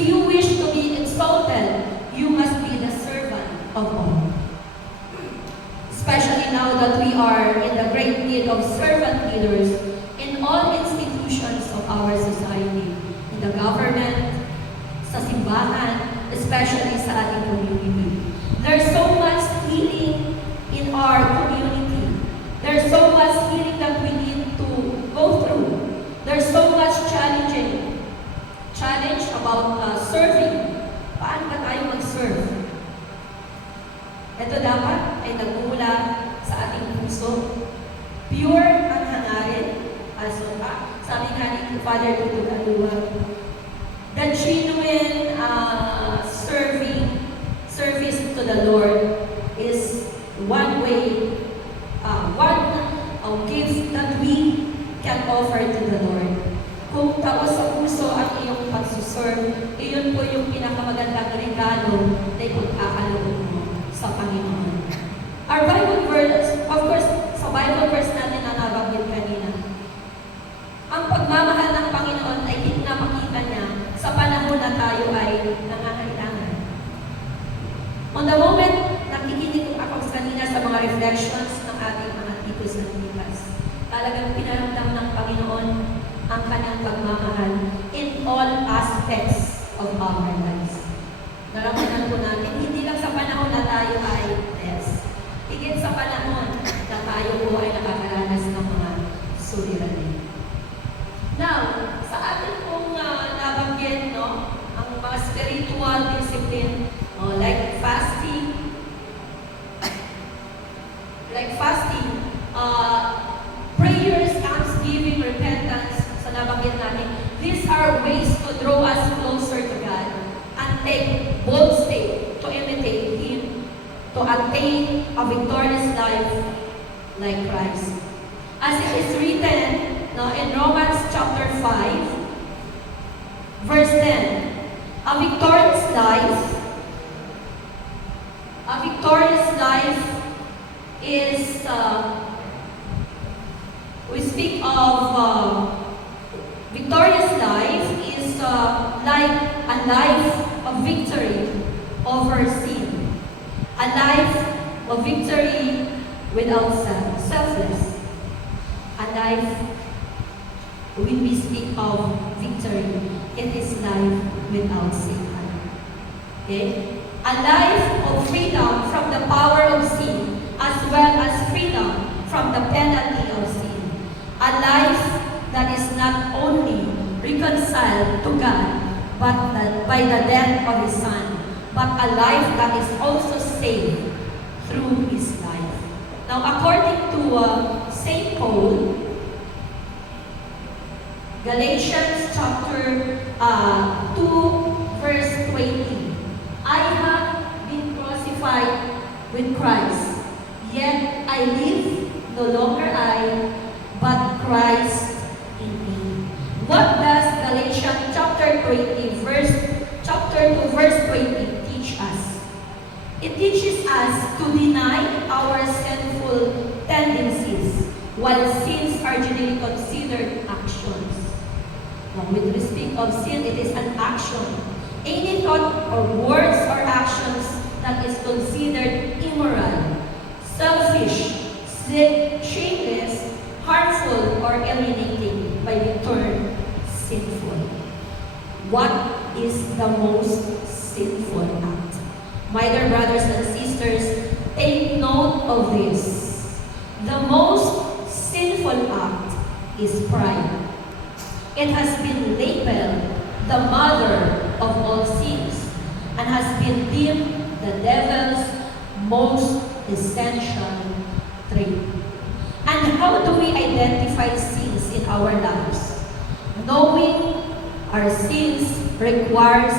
If you wish to be exalted, you must be the servant of all. Especially now that we are in the great need of servant leaders in all institutions of our society, in the government, sa simbahan, especially sa ating community. There's so much healing in our community. There's so much healing that we need to go through. There's so much challenge about serving. Paano ba tayo mag-serve? Ito dapat ay nagmumula sa ating puso. Pure ang hangarin. Sabi nga ni Father Tutu Kaluwa, the genuine service to the Lord is one way, one gift that we can offer to the Lord. Kung tapos sa puso ang iyong pagsuserve, iyon po yung pinakamagandang regalo na ipagkakaloob mo sa Panginoon. Our Bible verse, of course, sa Bible verse natin na nabanggit kanina, ang pagmamahal ng Panginoon ay pinapakita niya sa panahon na tayo ay nangangailangan. On the moment, nakikinig ako kanina sa mga reflections ng ating mga titos at titas, talagang pinaramdam ng Panginoon ang kanyang pagmamahal in all aspects of our lives. Naramdaman po natin, hindi lang sa panahon na tayo ay test, higit sa panahon na tayo po ay nakakaranas ng mga suliranin. Now, sa atin pong nabanggit, no, ang mga spiritual discipline, like fasting, prayers, thanksgiving, repentance, sa nabanggit natin, these are ways to draw us closer to God and take bold step to imitate Him, to attain a victorious life like Christ. As it is written in Romans chapter 5, verse 10, a victorious life is, we speak of victorious life is like a life of victory over sin. A life of victory without selfless. A life, when we speak of victory, it is life without Satan. Okay? A life of freedom from the power of sin, as well as freedom from the penalty of sin. A life that is not only reconciled to God, but by the death of His Son, but a life that is also saved through His life. Now, according to St. Paul, Galatians chapter 2, verse 20, I have been crucified with Christ, yet I live, no longer I, but Christ in me. What does Galatians chapter 2, verse 20 teach us? It teaches us to deny our sinful tendencies, while sins are generally considered actions. Now, with respect of sin, it is an action. Any thought or words or actions that is considered immoral, selfish, shameless, harmful, or alienating by the term sinful. What is the most sinful act? My dear brothers and sisters, take note of this. The most sinful act is pride. It has been labeled the mother of all sins and has been deemed the devil's most essential trait. And how do we identify sins in our lives? Knowing our sins requires